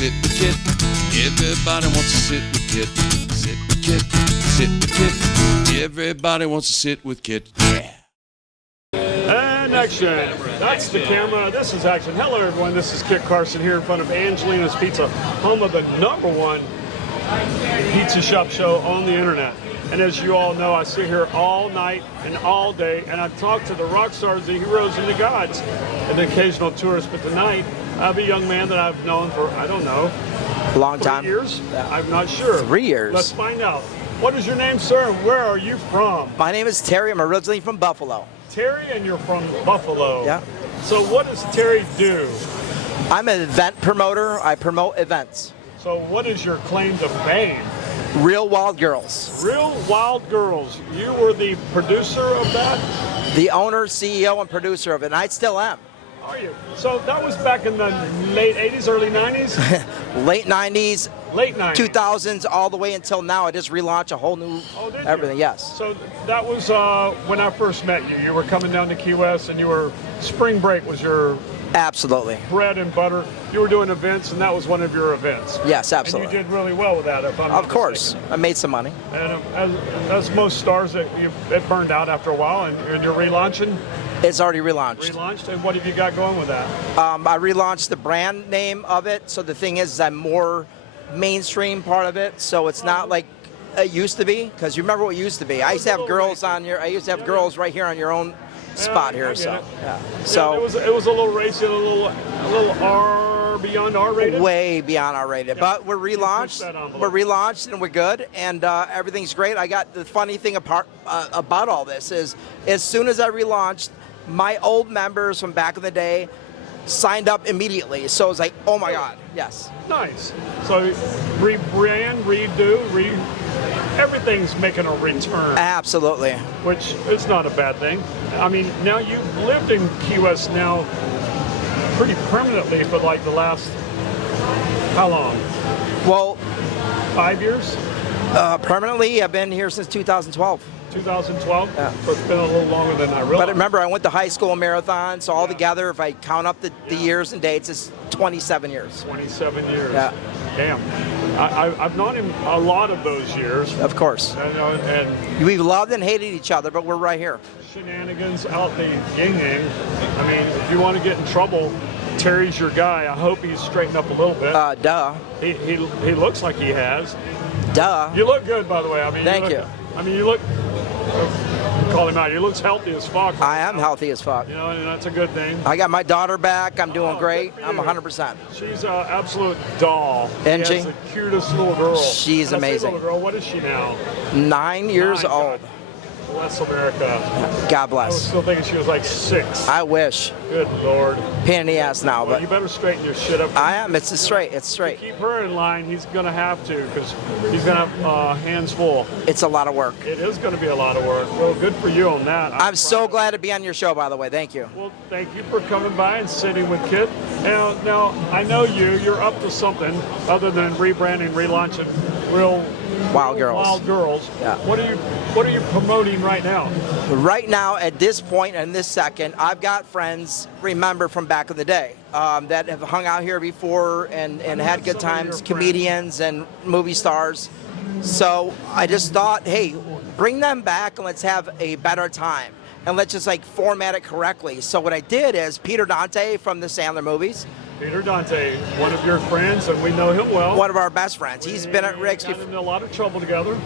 sit with Kit. Everybody wants to sit with Kit. Sit with Kit. Sit with Kit. Everybody wants to sit with Kit. Yeah. And action. That's the camera. This is action. Hello, everyone. This is Kit Carson here in front of Angelina's Pizza, home of the #1 pizza shop show on the internet. And as you all know, I sit here all night and all day, and I talk to the rock stars, the heroes, and the gods, and the occasional tourists. But tonight, I have a young man that I've known for, I don't know, a long time. 3 years? Yeah. I'm not sure. 3 years. Let's find out. What is your name, sir, and where are you from? My name is Terry. I'm originally from Buffalo. Terry, and you're from Buffalo. Yeah. So what does Terry do? I'm an event promoter. I promote events. So what is your claim to fame? Real Wild Girls. Real Wild Girls. You were the producer of that? The owner, CEO, and producer of it, and I still am. Are you? So that was back in the late 80s, early 90s? Late 90s. Late 90s. 2000s, all the way until now. I just relaunched a whole new everything, yes. So that was when I first met you. You were coming down to Key West, and you were, spring break was your absolutely bread and butter. You were doing events, and that was one of your events. Yes, absolutely. And you did really well with that, if I'm not Of course. mistaken. I made some money. And as most stars, it burned out after a while, and you're relaunching? It's already relaunched. Relaunched, and what have you got going with that? I relaunched the brand name of it, so the thing is I'm more mainstream part of it, so it's not like it used to be, because you remember what it used to be. I used to have girls on your, I used to have girls right here on your own spot here, so yeah. So it was a little racy, a little R beyond R rated. Way beyond R rated, Yeah. but we're relaunched. We're relaunched and we're good, and everything's great. I got the funny thing about all this is, as soon as I relaunched, my old members from back in the day signed up immediately. So it was like, oh my God, yes. Nice. So rebrand, redo, everything's making a return. Absolutely. Which is not a bad thing. I mean, now you've lived in Key West now pretty permanently for like the last, how long? Well, 5 years? Permanently, I've been here since 2012. 2012? Yeah. So it's been a little longer than I realized. But remember, I went to high school marathon, so altogether, if I count up the years and dates, it's 27 years. 27 years. Yeah. Damn. I've known him a lot of those years. Of course. And we've loved and hated each other, but we're right here. Shenanigans out the yin-yang. I mean, if you want to get in trouble, Terry's your guy. I hope he's straightened up a little bit. Duh. He looks like he has. Duh. You look good, by the way. I mean, Thank you. I mean, you look. Call him out. He looks healthy as fuck. I am healthy as fuck. You know, and that's a good thing. I got my daughter back. I'm doing great. I'm 100%. She's an absolute doll. Isn't she? She has the cutest little girl. She's And I say amazing. little girl. What is she now? 9 years 9, old. God bless America. God I was bless. still thinking she was like 6. I wish. Good Lord. Pain in the ass now, Well, but you better straighten your shit up. I am. It's straight. It's straight. Keep her in line. He's going to have to, because he's going to have hands full. It's a lot of work. It is going to be a lot of work. Well, good for you on that. I'm so glad to be on your show, by the way. Thank you. Well, thank you for coming by and sitting with Kit. Now I know you're up to something other than rebranding, relaunching Real Wild Girls. Wild Girls. Yeah. What are you promoting right now? Right now, at this point, in this second, I've got friends, remember from back in the day, that have hung out here before and had good times, comedians and movie stars. So I just thought, hey, bring them back and let's have a better time. And let's just like format it correctly. So what I did is Peter Dante from the Sandler movies. Peter Dante, one of your friends, and we know him well. One of our best friends. He's been at Rick's Got before. in a lot of trouble together.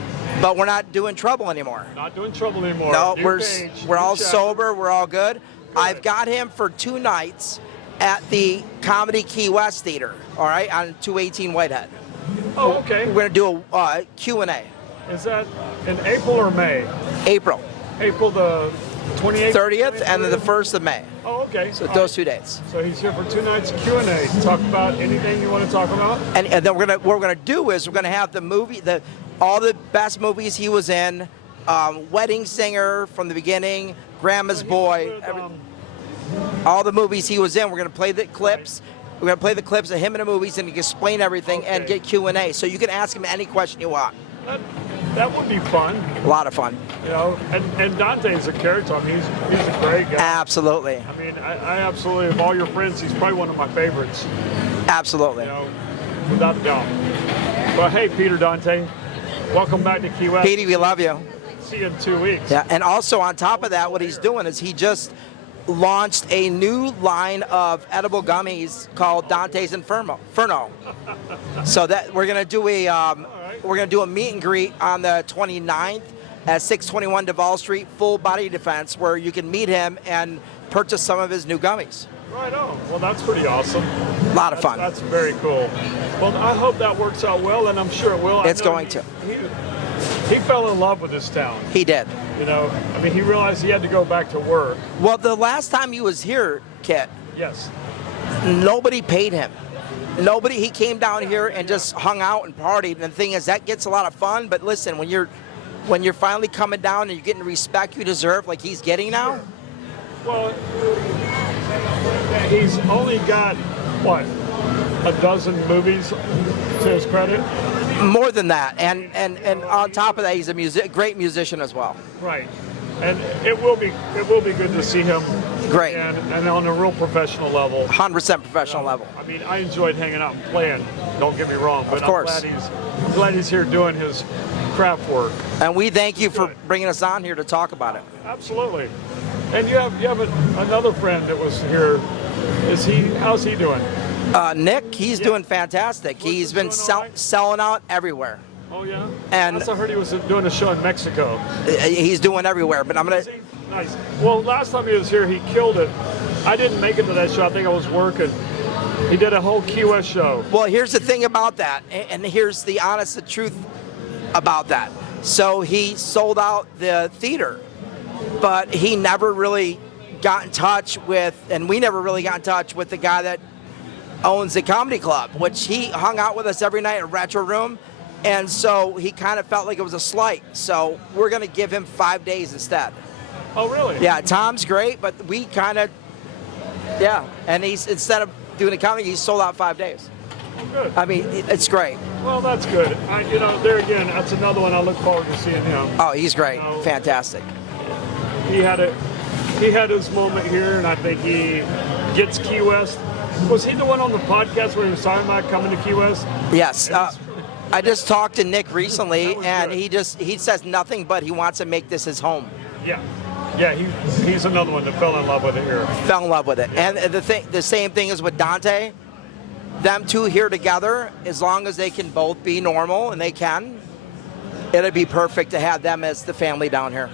But we're not doing trouble anymore. Not doing trouble anymore. No, New we're page, we're new all chapter. sober. We're all good. I've got him for 2 nights at the Comedy Key West Theater, all right, on 218 Whitehead. Oh, okay. We're going to do a Q&A. Is that in April or May? April April the 28th? 30th and then the 1st of May. Oh, okay. So All those right. 2 dates. So he's here for 2 nights Q&A. Talk about anything you want to talk about. And then what we're gonna do is we're gonna have the movie, all the best movies he was in, Wedding Singer from the beginning, Grandma's Boy, all the movies he was in. We're gonna play the clips. We're gonna play the clips of him in the movies, and he can explain everything and get Q&A. So you can ask him any question you want. That would be fun. A lot of fun. You know, and Dante's a character. I mean, he's a great guy. Absolutely. I mean, I absolutely, of all your friends, he's probably one of my favorites. Absolutely. You know, without a doubt. But hey, Peter Dante, welcome back to Key West. Petey, we love you. See you in 2 weeks. Yeah, and also on top of that, what he's doing is he just launched a new line of edible gummies called Dante's Inferno. So that we're gonna do a meet and greet on the 29th at 621 Duval Street, full body defense, where you can meet him and purchase some of his new gummies. Right on. Well, that's pretty awesome. A lot of fun. That's very cool. Well, I hope that works out well, and I'm sure it will. It's going to. He fell in love with this town. He did. You know, I mean, he realized he had to go back to work. Well, the last time he was here, Kit, Yes. nobody paid him. He came down here and just hung out and partied. And the thing is, that gets a lot of fun. But listen, when you're finally coming down and you're getting the respect you deserve, like he's getting now. Well, he's only got, what, a dozen movies to his credit? More than that, and on top of that, he's a great musician as well. Right. And it will be good to see him. Great. And on a real professional level. 100% professional level. I mean, I enjoyed hanging out and playing. Don't get me wrong, but Of course. I'm glad he's here doing his craft work. And we thank you for bringing us on here to talk about it. Absolutely. And you have another friend that was here. How's he doing? Nick, he's doing fantastic. He's been selling out everywhere. Oh yeah. And I heard he was doing a show in Mexico. He's doing everywhere. But I'm gonna. Nice. Well, last time he was here, he killed it. I didn't make it to that show. I think I was working. He did a whole Key West show. Well, here's the thing about that, and here's the honest truth about that. So he sold out the theater, but he never really got in touch with, and we never really got in touch with the guy that owns the comedy club, which he hung out with us every night at Retro Room. And so he kind of felt like it was a slight. So we're going to give him 5 days instead. Oh, really? Yeah, Tom's great, but we kind of, yeah. And he's, instead of doing a comedy, he's sold out 5 days. Oh, good. I mean, it's great. Well, that's good. There again, that's another one I look forward to seeing him. Oh, he's great. Fantastic. He had his moment here, and I think he gets Key West. Was he the one on the podcast where he was talking about coming to Key West? Yes. I just talked to Nick recently, and good. he says nothing but he wants to make this his home. Yeah. Yeah, he's another one that fell in love with it here. Fell in love with it. And the same thing is with Dante. Them two here together, as long as they can both be normal, and they can, it'd be perfect to have them as the family down here.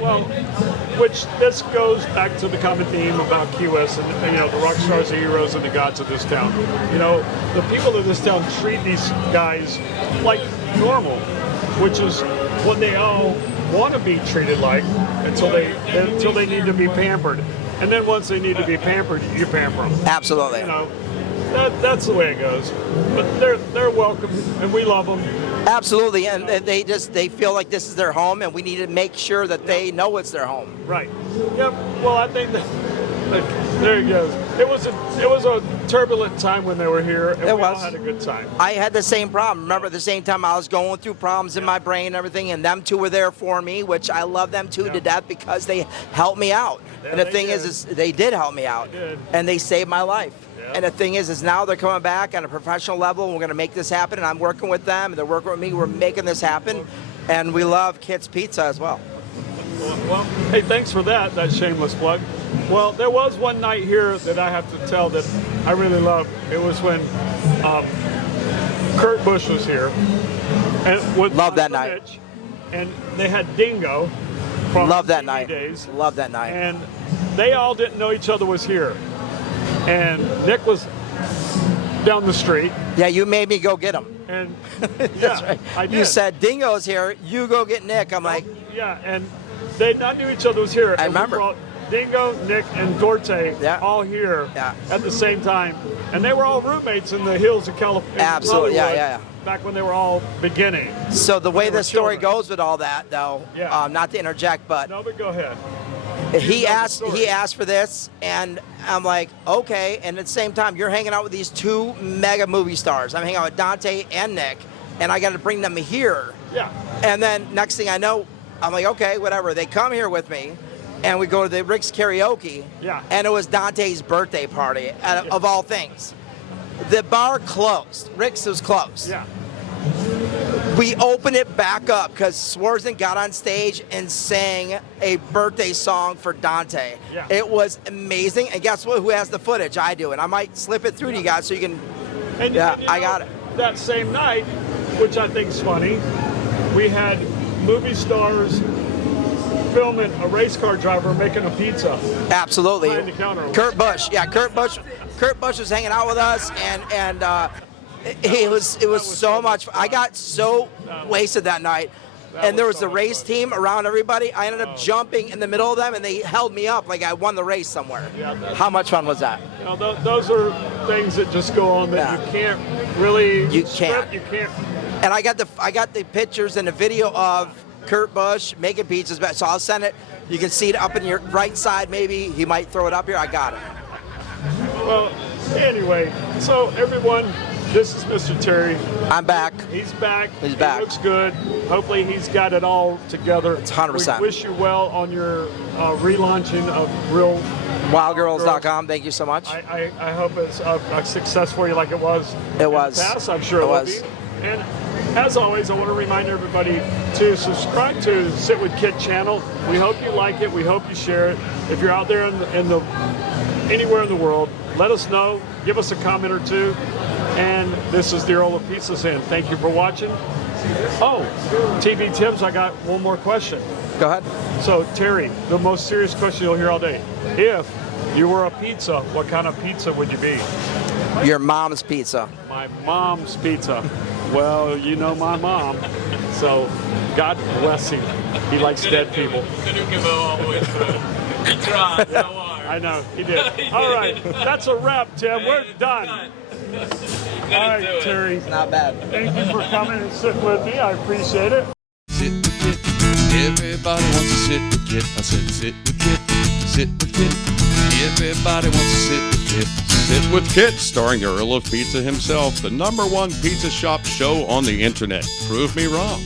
Well, which this goes back to the common theme about Key West and the rock stars, the heroes, and the gods of this town. The people of this town treat these guys like normal, which is what they all want to be treated like until they need to be pampered. And then once they need to be pampered, you pamper them. Absolutely. That's the way it goes. But they're welcome, and we love them. Absolutely, and they feel like this is their home, and we need to make sure that they know it's their home. Right. Yep. Well, I think that there it goes. It was a turbulent time when they were here, and we all had a good time. I had the same problem. Remember, at the same time, I was going through problems in my brain and everything, and them two were there for me, which I love them two to death because they helped me out. Yeah, and the thing is they did help me out, and they saved my life. And the thing is now they're coming back on a professional level, and we're going to make this happen, and I'm working with them, and they're working with me. We're making this happen, and we love Kit's Pizza as well. Well, hey, thanks for that shameless plug. Well, there was one night here that I have to tell that I really loved. It was when Kurt Busch was here. And with Love that night. Mitch, and they had Dingo from Love that TV night. Days. Love that night. And they all didn't know each other was here. And Nick was down the street. Yeah, you made me go get him. And That's right. I did. You said Dingo's here. You go get Nick. I'm like, yeah, and they not knew each other was here. I and remember. We brought Dingo, Nick, and Dante all here at the same time, and they were all roommates in the hills of California. Absolutely, yeah. Back when they were all beginning. So the way They were the story children. goes with all that, though, not to interject, but No, but go ahead. he asked for this, and I'm like, okay. And at the same time, you're hanging out with these two mega movie stars. I'm hanging out with Dante and Nick, and I got to bring them here. Yeah. And then next thing I know, I'm like, okay, whatever. They come here with me, and we go to the Rick's Karaoke. Yeah. And it was Dante's birthday party, of all things. The bar closed. Rick's was closed. Yeah. We opened it back up because Swartzen got on stage and sang a birthday song for Dante. Yeah. It was amazing. And guess what? Who has the footage? I do. And I might slip it through to you guys so you can. And, yeah, and you I know, got it. That same night, which I think is funny, we had movie stars filming a race car driver making a pizza. Absolutely. Behind the counter. Kurt Busch. Yeah, Kurt Busch was hanging out with us, and it was so much. I got so wasted that night. And there was the race team around everybody. I ended up jumping in the middle of them, and they held me up like I won the race somewhere. Yeah, how much fun was that? You know, those are things that just go on that you can't really. You can't. You can't. And I got the pictures and the video of Kurt Busch making pizzas. So I'll send it. You can see it up in your right side. Maybe he might throw it up here. I got it. Well, anyway, so everyone. This is Mr. Terry. I'm back. He's back. He's back. He looks good. Hopefully he's got it all together. It's 100%. We wish you well on your relaunching of Real Wildgirls.com. Thank you so much. I hope it's a success for you like it was. It was. In the past. I'm sure it will be. And as always, I want to remind everybody to subscribe to Sit With Kit channel. We hope you like it. We hope you share it. If you're out there anywhere in the world, let us know. Give us a comment or two. And this is the Earl of Pizza saying thank you for watching. Oh, TV Tibbs, I got one more question. Go ahead. So, Terry, the most serious question you'll hear all day. If you were a pizza, what kind of pizza would you be? Your mom's pizza. My mom's pizza. Well, you know my mom. So, God bless him. He likes dead people. Couldn't go all the way through. He tried. I know, he did. All right, that's a wrap, Tim. We're done. All right, Terry. Not bad. Thank you for coming and sitting with me. I appreciate it. Sit with Kit. Everybody wants to sit with Kit. I said sit with Kit. Sit with Kit. Everybody wants to sit with Kit. Sit with Kit, starring the Earl of Pizza himself, the #1 pizza shop show on the internet. Prove me wrong.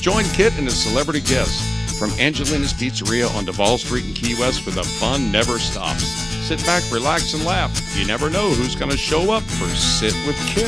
Join Kit and his celebrity guests from Angelina's Pizzeria on Duval Street in Key West, where the fun never stops. Sit back, relax, and laugh. You never know who's going to show up for Sit with Kit.